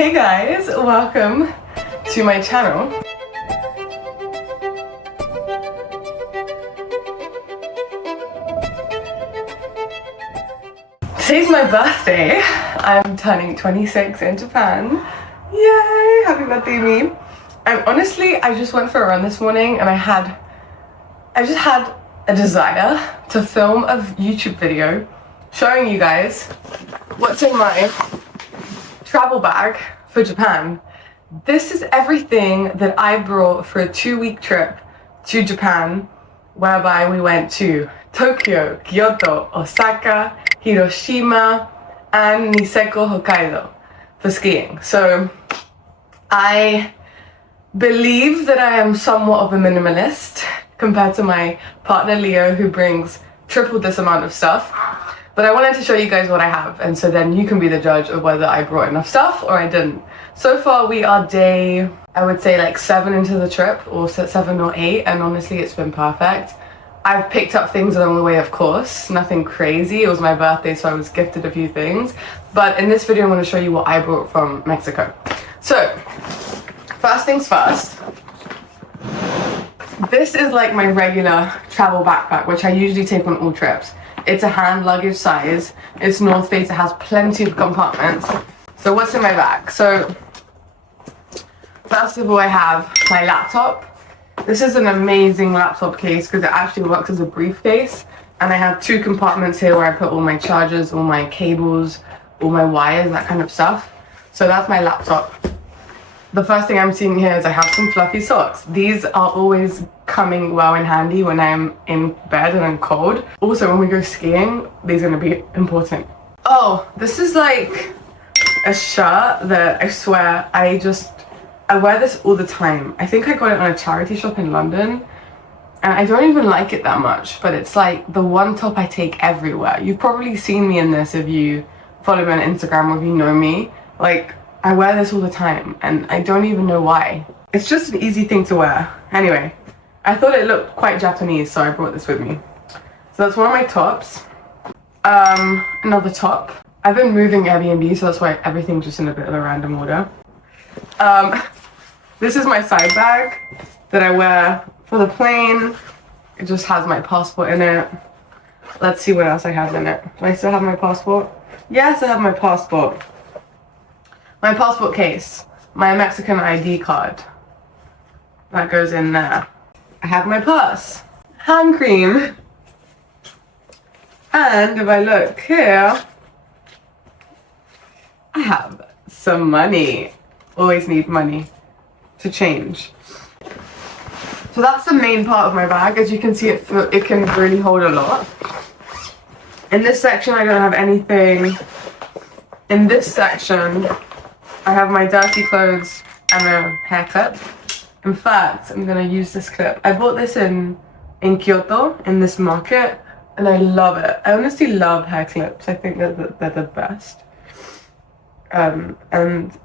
Hey guys, welcome to my channel. Today's my birthday. I'm turning 26 in Japan. Yay! Happy birthday me. I just went for a run this morning and I just had a desire to film a YouTube video showing you guys what's in my travel bag for Japan. This is everything that I brought for a 2-week trip to Japan, whereby we went to Tokyo, Kyoto, Osaka, Hiroshima, and Niseko, Hokkaido for skiing. So I believe that I am somewhat of a minimalist compared to my partner Leo, who brings triple this amount of stuff. But I wanted to show you guys what I have, and so then you can be the judge of whether I brought enough stuff or I didn't. So far we are day, I would say like 7 into the trip, or 7 or 8, and honestly it's been perfect. I've picked up things along the way, of course, nothing crazy. It was my birthday, so I was gifted a few things. But in this video I'm going to show you what I brought from Mexico. So, first things first. This is like my regular travel backpack, which I usually take on all trips. It's a hand luggage size. It's North Face. It has plenty of compartments. So what's in my bag? So first of all, I have my laptop. This is an amazing laptop case because it actually works as a briefcase. And I have 2 compartments here where I put all my chargers, all my cables, all my wires, that kind of stuff. So that's my laptop. The first thing I'm seeing here is I have some fluffy socks. These are always coming well in handy when I'm in bed and I'm cold. Also, when we go skiing, these are gonna be important. Oh, this is like a shirt that I swear I wear this all the time. I think I got it on a charity shop in London, and I don't even like it that much, but it's like the one top I take everywhere. You've probably seen me in this if you follow me on Instagram or if you know me. Like, I wear this all the time and I don't even know why. It's just an easy thing to wear. Anyway, I thought it looked quite Japanese, so I brought this with me. So that's one of my tops. Another top. I've been moving Airbnb, so that's why everything's just in a bit of a random order. This is my side bag that I wear for the plane. It just has my passport in it. Let's see what else I have in it. Do I still have my passport? Yes, I have my passport. My passport case, my Mexican ID card, that goes in there. I have my purse, hand cream, and if I look here, I have some money. Always need money to change. So that's the main part of my bag. As you can see, it can really hold a lot. In this section, I don't have anything. In this section, I have my dirty clothes and a hair clip. In fact, I'm gonna use this clip. I bought this in Kyoto, in this market, and I love it. I honestly love hair clips. I think they're the best. And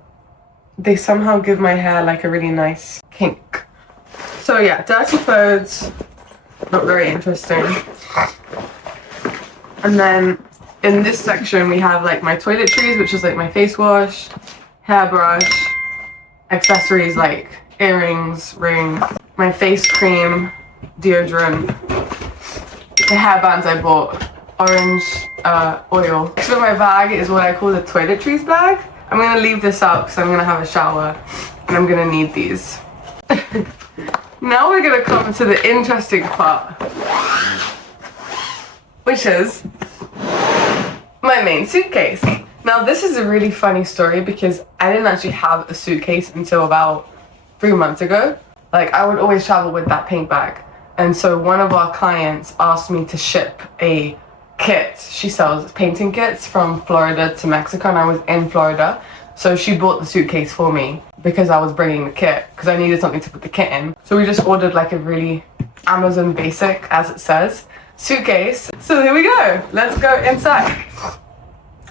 they somehow give my hair like a really nice kink. So yeah, dirty clothes, not very interesting. And then in this section we have like my toiletries, which is like my face wash, hairbrush, accessories like earrings, ring, my face cream, deodorant, the hairbands I bought, orange oil. Next in my bag is what I call the toiletries bag. I'm gonna leave this out because I'm gonna have a shower and I'm gonna need these. Now we're gonna come to the interesting part, which is my main suitcase. Now this is a really funny story because I didn't actually have a suitcase until about 3 months ago. Like, I would always travel with that pink bag. And so one of our clients asked me to ship a kit. She sells painting kits from Florida to Mexico, and I was in Florida. So she bought the suitcase for me because I was bringing the kit, because I needed something to put the kit in. So we just ordered like a really Amazon basic, as it says, suitcase. So here we go. Let's go inside.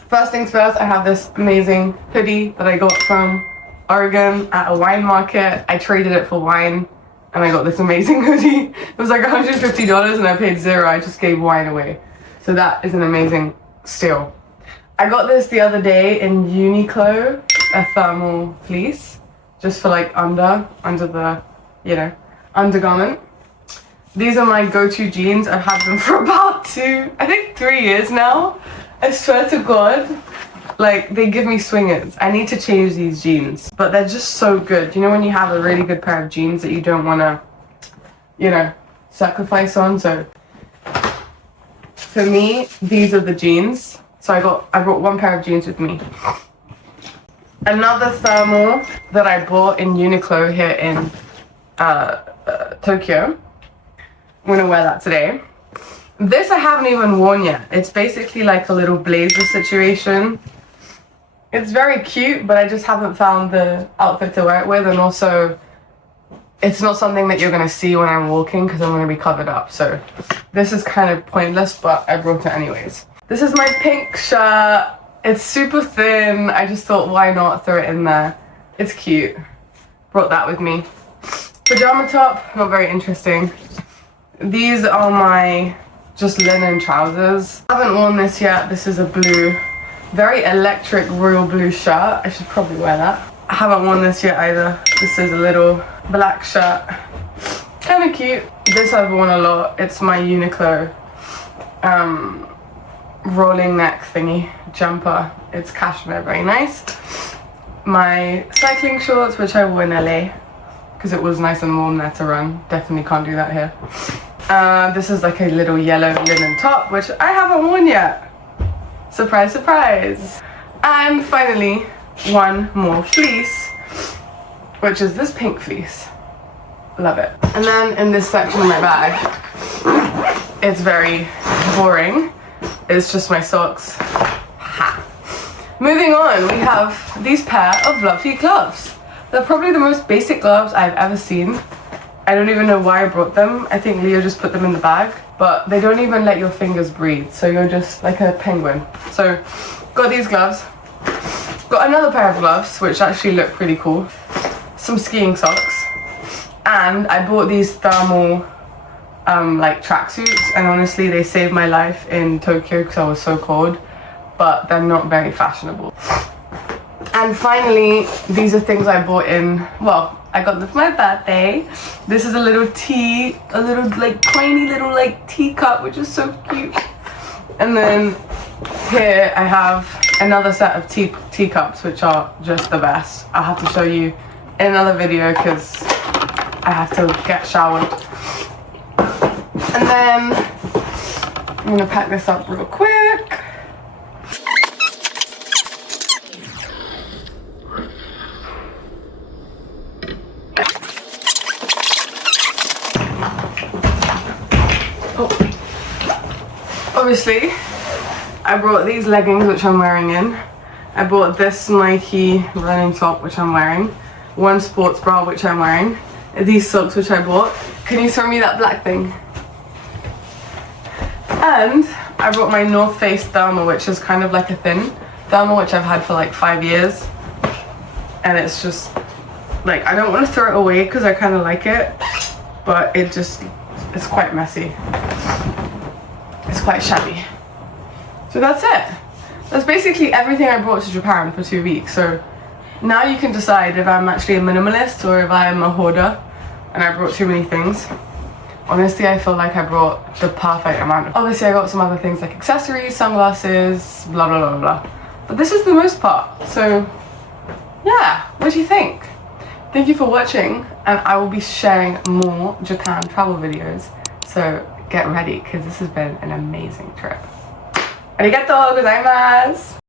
First things first, I have this amazing hoodie that I got from Oregon at a wine market. I traded it for wine and I got this amazing hoodie. It was like $150 and I paid 0. I just gave wine away. So that is an amazing steal. I got this the other day in Uniqlo. a thermal fleece just for like under the, you know, undergarment. These are my go-to jeans. I've had them for about 3 years now. I swear to God, like they give me swingers. I need to change these jeans, but they're just so good. You know when you have a really good pair of jeans that you don't want to, you know, sacrifice on. So for me, these are the jeans. So I brought one pair of jeans with me. Another thermal that I bought in Uniqlo here in Tokyo. I'm gonna wear that today. This I haven't even worn yet. It's basically like a little blazer situation. It's very cute, but I just haven't found the outfit to wear it with, and also it's not something that you're gonna see when I'm walking because I'm gonna be covered up. So this is kind of pointless, but I brought it anyways. This is my pink shirt. It's super thin. I just thought, why not throw it in there? It's cute. Brought that with me. Pajama top, not very interesting. These are my just linen trousers. I haven't worn this yet. This is a blue, very electric royal blue shirt. I should probably wear that. I haven't worn this yet either. This is a little black shirt. Kind of cute. This I've worn a lot. It's my Uniqlo rolling neck thingy jumper. It's cashmere, very nice. My cycling shorts, which I wore in LA because it was nice and warm there to run. Definitely can't do that here. This is like a little yellow linen top, which I haven't worn yet. Surprise, surprise. And finally, one more fleece, which is this pink fleece. Love it. And then in this section of my bag, it's very boring. It's just my socks. Ha. Moving on, we have these pair of lovely gloves. They're probably the most basic gloves I've ever seen. I don't even know why I brought them. I think Leo just put them in the bag, but they don't even let your fingers breathe, so you're just like a penguin. So got these gloves. Got another pair of gloves, which actually look pretty cool. Some skiing socks. And I bought these thermal like tracksuits, and honestly they saved my life in Tokyo because I was so cold, but they're not very fashionable. And finally, these are things I bought in, well, I got them for my birthday. This is a little tea, a little like tiny little like teacup, which is so cute. And then here I have another set of teacups, which are just the best. I'll have to show you in another video because I have to get showered. And then I'm gonna pack this up real quick. Obviously, I brought these leggings, which I'm wearing in. I bought this Nike running top, which I'm wearing. One sports bra, which I'm wearing. These socks, which I bought. Can you throw me that black thing? And I brought my North Face thermal, which is kind of like a thin thermal, which I've had for like 5 years. And it's just, like, I don't want to throw it away because I kind of like it. But it's quite messy. It's quite shabby. So that's it. That's basically everything I brought to Japan for 2 weeks. So now you can decide if I'm actually a minimalist or if I'm a hoarder and I brought too many things. Honestly, I feel like I brought the perfect amount. Obviously, I got some other things like accessories, sunglasses, blah, blah, blah, blah. But this is the most part. So yeah, what do you think? Thank you for watching, and I will be sharing more Japan travel videos. So get ready, because this has been an amazing trip. Arigatou gozaimasu!